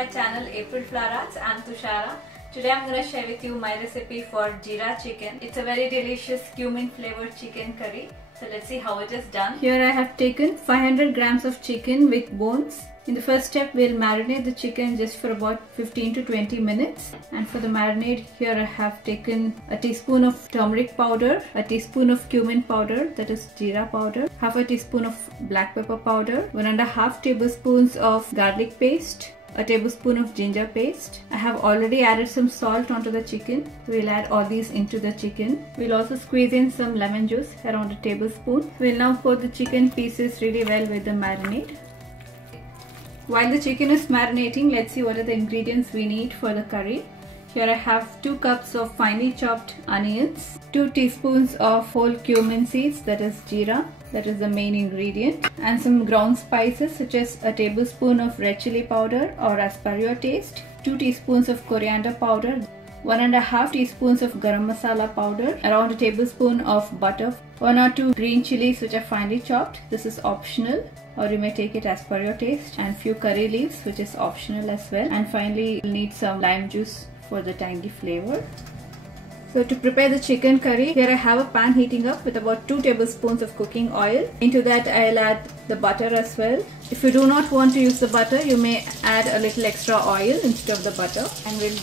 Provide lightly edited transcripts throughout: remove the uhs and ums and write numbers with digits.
my channel April Flower Arts. I'm Tushara. Today I'm going to share with you my recipe for jeera chicken. It's a very delicious cumin flavored chicken curry. So let's see how it is done. Here I have taken 500 grams of chicken with bones. In the first step, we'll marinate the chicken just for about 15 to 20 minutes. And for the marinade, here I have taken a teaspoon of turmeric powder, a teaspoon of cumin powder, that is jeera powder, half a teaspoon of black pepper powder, 1.5 tablespoons of garlic paste, a tablespoon of ginger paste. I have already added some salt onto the chicken. We'll add all these into the chicken. We'll also squeeze in some lemon juice, around a tablespoon. We'll now coat the chicken pieces really well with the marinade. While the chicken is marinating, let's see what are the ingredients we need for the curry. Here I have 2 cups of finely chopped onions, 2 teaspoons of whole cumin seeds, that is jeera, that is the main ingredient, and some ground spices such as a tablespoon of red chili powder or as per your taste, 2 teaspoons of coriander powder, 1.5 teaspoons of garam masala powder, around a tablespoon of butter, 1 or 2 green chilies which are finely chopped. This is optional, or you may take it as per your taste, and few curry leaves which is optional as well. And finally you'll need some lime juice for the tangy flavor. So to prepare the chicken curry, here I have a pan heating up with about 2 tablespoons of cooking oil. Into that I'll add the butter as well. If you do not want to use the butter, you may add a little extra oil instead of the butter, and we'll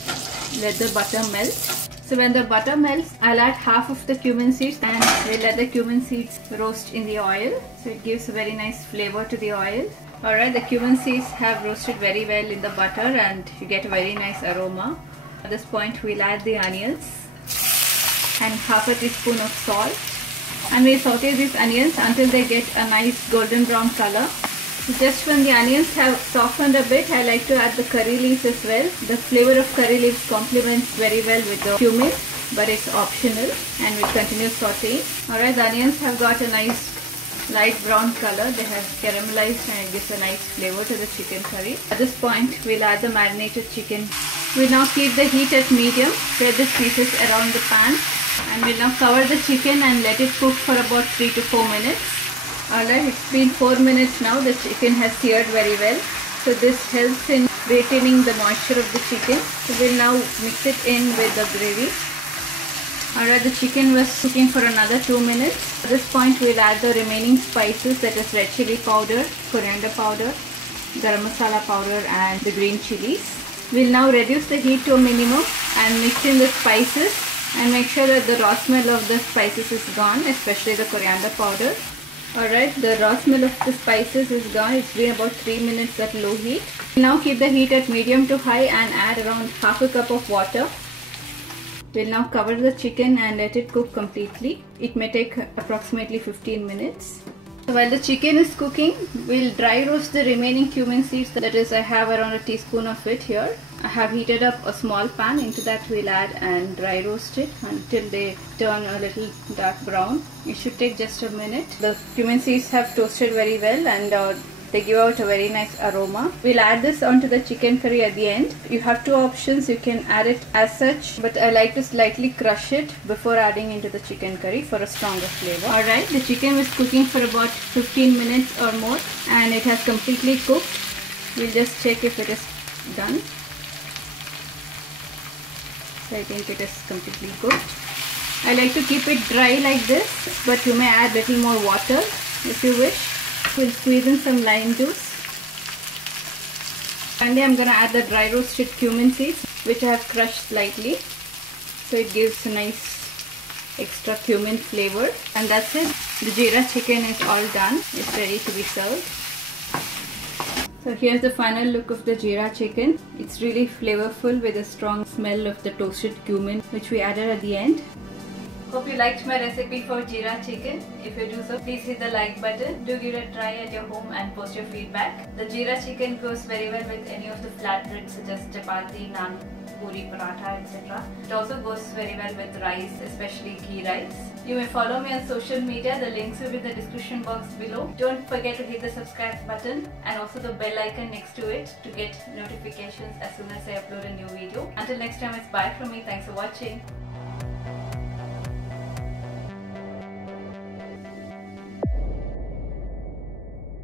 let the butter melt. So when the butter melts, I'll add half of the cumin seeds and we'll let the cumin seeds roast in the oil. So it gives a very nice flavor to the oil. Alright, the cumin seeds have roasted very well in the butter and you get a very nice aroma. At this point we'll add the onions and half a teaspoon of salt. And we'll saute these onions until they get a nice golden brown color. Just when the onions have softened a bit, I like to add the curry leaves as well. The flavor of curry leaves complements very well with the cumin, but it's optional, and we'll continue sauteing. Alright, the onions have got a nice light brown color. They have caramelized and it gives a nice flavor to the chicken curry. At this point, we'll add the marinated chicken. We'll now keep the heat at medium, spread the pieces around the pan, and we'll now cover the chicken and let it cook for about 3 to 4 minutes. Alright, it's been 4 minutes now. The chicken has seared very well. So this helps in retaining the moisture of the chicken. So we'll now mix it in with the gravy. Alright, the chicken was cooking for another 2 minutes. At this point we'll add the remaining spices, that is red chili powder, coriander powder, garam masala powder and the green chilies. We'll now reduce the heat to a minimum and mix in the spices and make sure that the raw smell of the spices is gone, especially the coriander powder. Alright, the raw smell of the spices is gone. It's been about 3 minutes at low heat. Now keep the heat at medium to high and add around half a cup of water. We'll now cover the chicken and let it cook completely. It may take approximately 15 minutes. So while the chicken is cooking, we'll dry roast the remaining cumin seeds. That is, I have around a teaspoon of it here. I have heated up a small pan. Into that we'll add and dry roast it until they turn a little dark brown. It should take just a minute. The cumin seeds have toasted very well and they give out a very nice aroma. We'll add this onto the chicken curry at the end. You have 2 options. You can add it as such, but I like to slightly crush it before adding into the chicken curry for a stronger flavor. Alright, the chicken was cooking for about 15 minutes or more and it has completely cooked. We'll just check if it is done. So I think it is completely cooked. I like to keep it dry like this, but you may add little more water if you wish. We'll squeeze in some lime juice. Finally, I'm going to add the dry roasted cumin seeds, which I have crushed slightly. So it gives a nice extra cumin flavor. And that's it. The jeera chicken is all done. It's ready to be served. So here's the final look of the jeera chicken. It's really flavorful with a strong smell of the toasted cumin, which we added at the end. Hope you liked my recipe for jeera chicken. If you do so, please hit the like button. Do give it a try at your home and post your feedback. The jeera chicken goes very well with any of the flatbreads such as chapati, naan, puri, paratha, etc. It also goes very well with rice, especially ghee rice. You may follow me on social media. The links will be in the description box below. Don't forget to hit the subscribe button and also the bell icon next to it to get notifications as soon as I upload a new video. Until next time, it's bye from me. Thanks for watching.